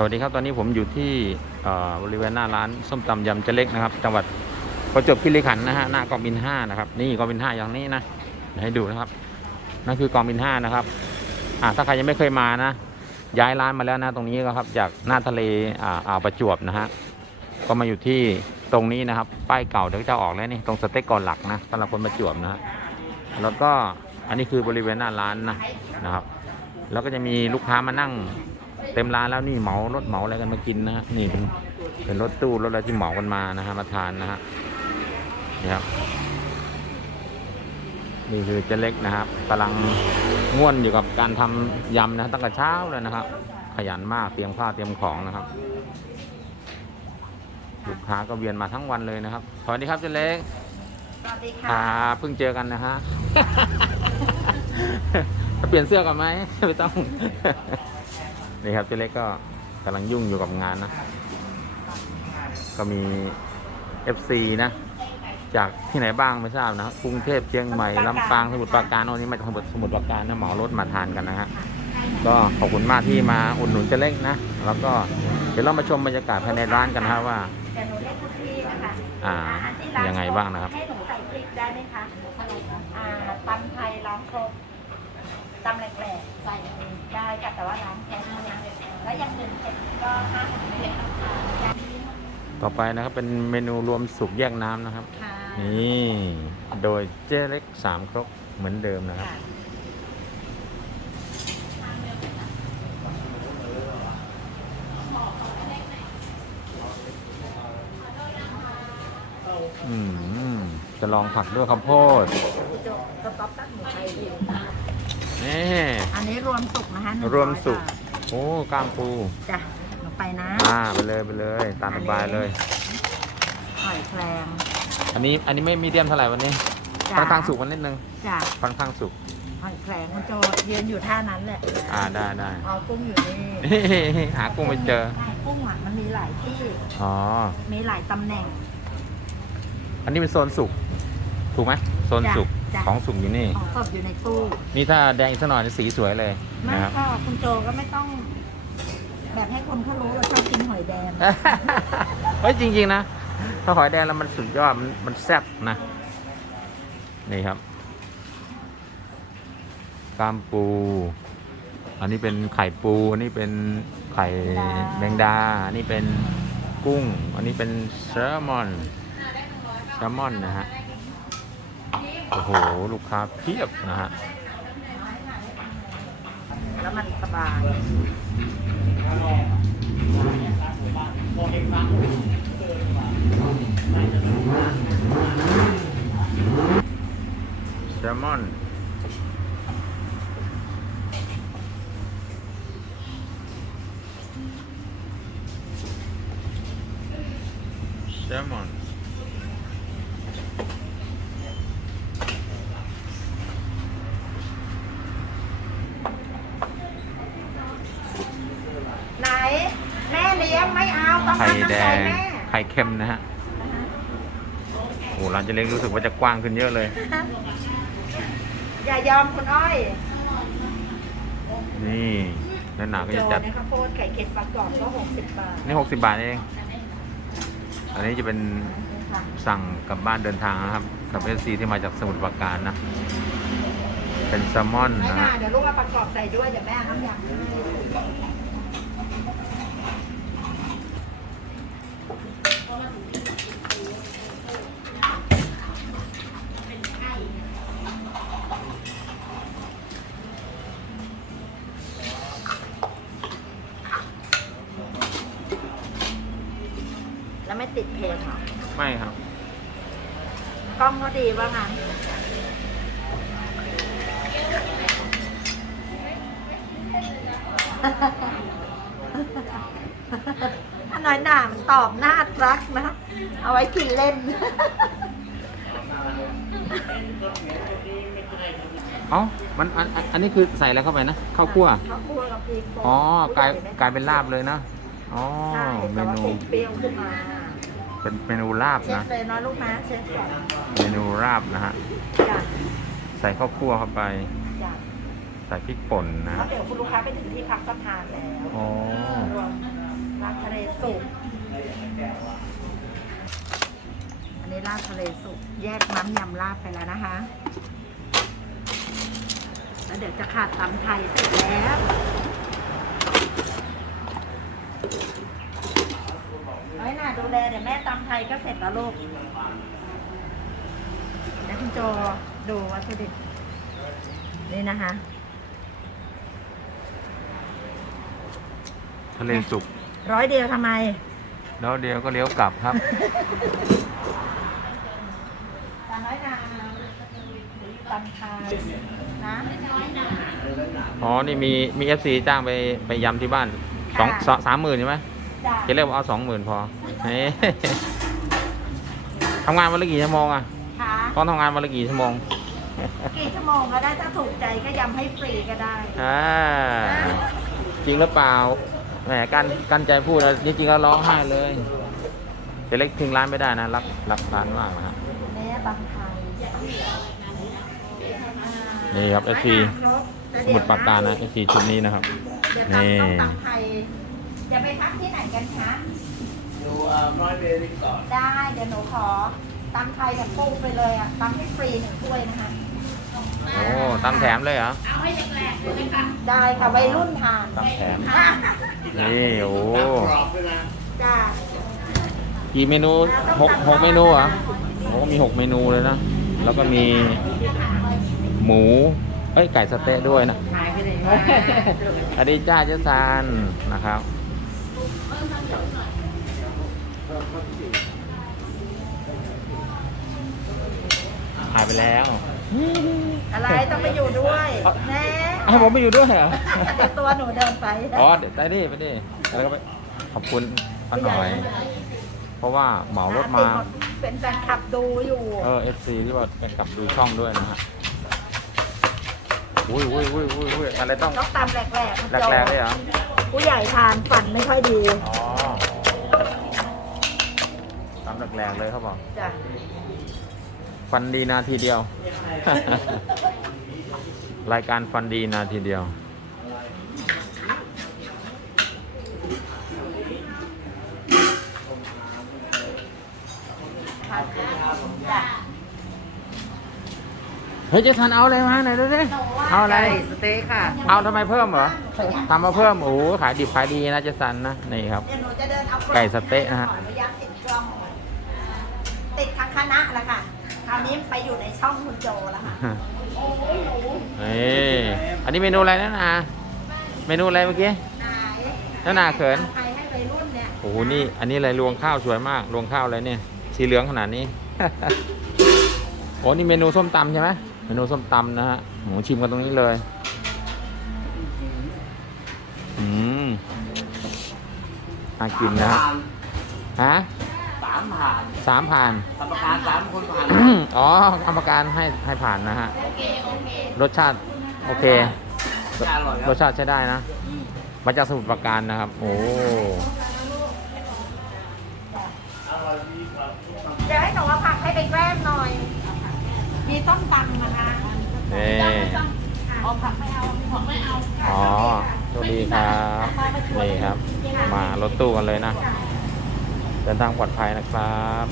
สวัสดีครับตอนนี้ผมอยู่ที่บริเวณหน้าร้านส้มตำยำเจเล็กนะครับ จังหวัดประจวบคีรีขันธ์นะฮะหน้ากองบินห้านะครับนี่กองบินห้าอย่างนี้นะเดี๋ยวให้ดูนะครับนั่นคือกองบินห้านะครับอ่าถ้าใครยังไม่เคยมานะย้ายร้านมาแล้วนะตรงนี้ก็ครับจากหน้าทะเลอ่าอ่าวประจวบนะฮะก็มาอยู่ที่ตรงนี้นะครับ ป้ายเก่าเดี๋ยวจะออกแล้วนี่ตรงสเต็กก่อนหลักนะสำหรับคนประจวบนะฮะแล้วก็อันนี้คือบริเวณหน้าร้านนะนะครับ แล้วก็จะมีลูกค้ามานั่ง เต็มร้านแล้วนี่เหมารถเหมาอะไรกันมากินนะฮะนี่เป็นเป็นรถตู้รถอะไรที่เหมากันมานะฮะมาทานนะฮะนี่ครับนี่คือเจ๊เล็กนะครับกำลังง่วนอยู่กับการทำยำนะตั้งแต่เช้าเลยนะครับ ขยันมากเตรียมข้าวเตรียมของนะครับลูกค้าก็เวียนมาทั้งวันเลยนะครับสวัสดีครับเจ๊เล็กสวัสดีคค่ะรับเพิ่งเจอกันนะฮะจะเปลี่ยนเสื้อก่อนไหมไม่ต้อง นี่ครับเจ๊เล็กก็กำลังยุ่งอยู่กับงานนะ ก็มี FC นะ จากที่ไหนบ้างไม่ทราบนะกรุงเทพเชียงใหม่ลำปางสมุทรปราการโอ้นี่มาจากสมุทรสมุทรปราการนะเหมารถมาทานกันนะฮะก็ขอบคุณมากที่มาอุดหนุนเจ๊เล็กนะ แล้วก็เดี๋ยวเรามาชมบรรยากาศภายในร้านกันนะว่า แต่หนูเรียกทุกที่นะคะอ่ายังไงบ้างนะครับ ให้หนูใส่พริกได้ไหมคะอ่าตำไทยร้านครบตำแหลกๆใส่ได้ค่ะแต่ว่าร้าน แค่นี้นะแล้วอย่างอื่นเผ็ดก็ห้าสิบเผ็ดค่ะต่อไปนะครับเป็นเมนูรวมสุกแยกน้ำนะครับ ค่ะนี่โดยเจ๊เล็กสามครกเหมือนเดิมนะครับ ค่ะอืมจะลองผัดด้วยข้าวโพดคุณโจสต๊อปตั้งหมูไทยดีนี่ อันนี้รวมสุกนะคะ100รวมสุก บาท โอ้กล้ามปูจ้ะหนูไปนะอ่าไปเลยไปเลยตามสบายเลย หอยแครงอันนี้อันนี้ไม่มีเดียมเท่าไหร่วันนี้จ้ะค่อนข้างสุกมันนิดนึงจ้ะค่อนข้างสุกหอยแครงคุณโจยืนอยู่ท่านั้นแหละอ่าได้ได้เอากุ้งอยู่นี่หากุ้งไม่เจอกุ้งอะมันมีหลายที่ อ๋อมีหลายตำแหน่ง อันนี้เป็นโซนสุกถูกไหมโซนสุก จ้ะของสุกอยู่นี่ ของสดอยู่ในตู้นี่ถ้าแดงอีกสักหน่อยนี่สีสวยเลยไม่นะครับ ก็คุณโจก็ไม่ต้อง แบบให้คนเขารู้ว่าชอบกินหอยแดง เฮ้ยจริงๆนะถ้าหอยแดงแล้วมันสุดยอดมันมันแซ่บนะ นี่ครับกล้ามปู อันนี้เป็นไข่ปู อันนี้เป็นไข่แมงดา อันนี้เป็นกุ้ง อันนี้เป็นแซลมอนแซลมอนนะฮะ โอ้โห ลูกค้าเพียบนะฮะ แล้วมันสบาย แซลมอน แซลมอน ไหน แม่เลี้ยงไม่เอาต้อง ไข่ เอาน้ำ แด ใจ ง แม่ ไข่เค็มนะฮะโอ้ร้านเจะเล็กรู้สึกว่าจะกว้างขึ้นเยอะเลย อย่ายอมคุณอ้อยนี่แล้วหนาก็โจจะจัดในข้าวโพดไข่เค็มประกอบก็หกสิบบาทนี่ 60 บาทเอง อันนี้จะเป็นค่ะสั่งกลับบ้านเดินทางนะครับกับเอซีที่มาจากสมุทรปราการนะ เป็นแซลมอนไม่นะน่าฮะ เดี๋ยวลูกมาประกอบใส่ด้วย เดี๋ยวแม่เอาน้ำยำให้ แล้วไม่ติดเพลงเหรอไม่ครับ กล้องก็ดีว่างั้นอั นน้อยหนามันตอบน่ารักนะ เอาไว้กินเล่น เอ้ามันอันอันอันนี้คือใส่อะไรเข้าไปนะข้าวคั่ว ข้าวคั่วกับพริกอ๋อกลายกลายเป็นลาบเลยนะ อ๋อ ใช่เมแต่ว่านู ติดเปรี้ยวขึ้นมา เป็นเมนูลาบเช็นะคเลยนะลูกนะเช็คก่อนเมนูลาบนะฮะ จ้ะใส่ข้าวคั่วเข้าไป จ้ะใส่พริกป่นนะเพราะฮะเดี๋ยวคุณลูกค้าไปถึงที่พักก็ทานแล้วอ๋อ รวม ลาทะเลสุก อันนี้ลาบทะเลสุก แยกน้ำยำลาบไปแล้วนะคะ แล้วเดี๋ยวจะขาดตำไทยเสร็จแล้วน้ยน่าดูแลเดี๋ยวแม่ตำไทยก็เสร็จแล้วลูกแล้วคุณโจดูวัตถุดิบนี่นะคะ ทะเลสุก ร้อยเดียวทำไม แล้วเดียวก็เลี้ยวกลับครับตำน้อยนาตำไทยนะอ๋อ นี่มีมีเอฟซีจ้างไปไปยำที่บ้านสองสสามหมื่นใช่ไหมจ้ะเจ๊เรียกว่าเอาสองหมื่นพอเฮ้ทำงานวันละกี่ชั่วโมงอะค่ะต้องทำงานวันละกี่ชั่วโมงกี่ชั่วโมงก็ได้ถ้าถูกใจก็ยำให้ฟรีก็ได้อ่าจริงหรือเปล่า แหมกันกันใจพูดแล้วจริงๆก็ร้องไห้เลยเจ๊เล็กทิ้งร้านไม่ได้นะ รักรักร้านมากนะฮะนี่ตำไทยนี่ครับเอฟซีสมุดปากตานะเอฟซีชุดนี้นะครับ เดี๋ยวนี่ตำต้มตำไทยจะไปพักที่ไหนกันคะ ดูเอ่อร้อยเวรีสอร์ทได้ เดี๋ยวหนูขอตำไทยแบบปูไปเลยอะตำให้ฟรีหนึ่งถ้วยนะคะ โอ้ตำแถมเลยเหรอได้ค่ะวัยรุ่นทานตำแถมนี่โอ้น้ำกรอบด้วยนะจ้ากี่เมนูหกหกเมนูเหรอโอ้มีหกเมนูเลยนะ แล้วก็มีหมู เอ้ยไก่สะเต๊ะด้วยนะ หายไปเลยอดีจ้าเจซานนะครับ หายไปแล้ว อะไรต้องไปอยู่ด้วยแน่ให้ผมไปอยู่ด้วยเหรอเดี๋ยวตัวหนูเดินไปอ๋อเดี๋ยวไปดิไปดิแล้วก็ไปขอบคุณป้าหน่อย เพราะว่าเหมารถมาติดหดเป็นแฟนคลับดูอยู่ เออ FC ที่ว่าเป็นกลับดูช่องด้วยนะฮะอุ้ยอุ้ยอุ้ยอุ้ยอุ้ยอะไรต้องต้องตำแหลกๆคุณแรโจกๆเลยเหรอผู้ใหญ่ทานฝันไม่ค่อยดี อ๋อตามแรกๆเลยเขาบอกจ้ะฟันดีนาทีเดียว รายการฟันดีนาทีเดียวทานจ้ะเฮ้ยเจสันเอาอะไรมาไหนอยดูดิเอาอะไรสเต๊กค่ะ เอาทำไมเพิ่มเหรอทำมาเพิ่มโอ้โหขายดิบขายดีนะเจสันนะนี่ครับ เดี๋ยวหนูจะเดินเอาไก่สะเต๊ะนะฮะ ขออนุญาตติดกล้องติดทั้งคณะแล้วค่ะ คราวนี้ไปอยู่ในช่องคุณโจแล้วค่ะนี่อันนี้เมนูอะไรนะนาเมนูอะไรเมื่อกี้ไหนนั่นน่ะเขินใครให้วัยรุ่นเนี่ยโอ้โห นี่ อันนี้อะไรรวงข้าวสวยมาก รวงข้าวอะไรเนี่ย สีเหลืองขนาดนี้ โอ้นี่เมนูส้มตำใช่ไหมเมนูส้มตำนะฮะหมูชิมกันตรงนี้เลย อืมน่ากินนะฮะผ่านฮะสามผ่านสามผ่าน กรรมการสามคนผ่านอ๋อกรรมการให้ให้ผ่านนะฮะ รสชาติ โอเค จะอร่อยครรับสชาติใช้ได้นะ มาจากสมุทรปราการนะครับ โอ้ เดี๋ยวให้หนูเอาผักให้ไปแกล้มหน่อย มีส้มตำนะคะนี่เอาผักไม่เอาผักไม่เอาอ๋อสวัสดีครับ นี่ครับ มารถตู้กันเลยนะ เดินทางปลอดภัยนะครับ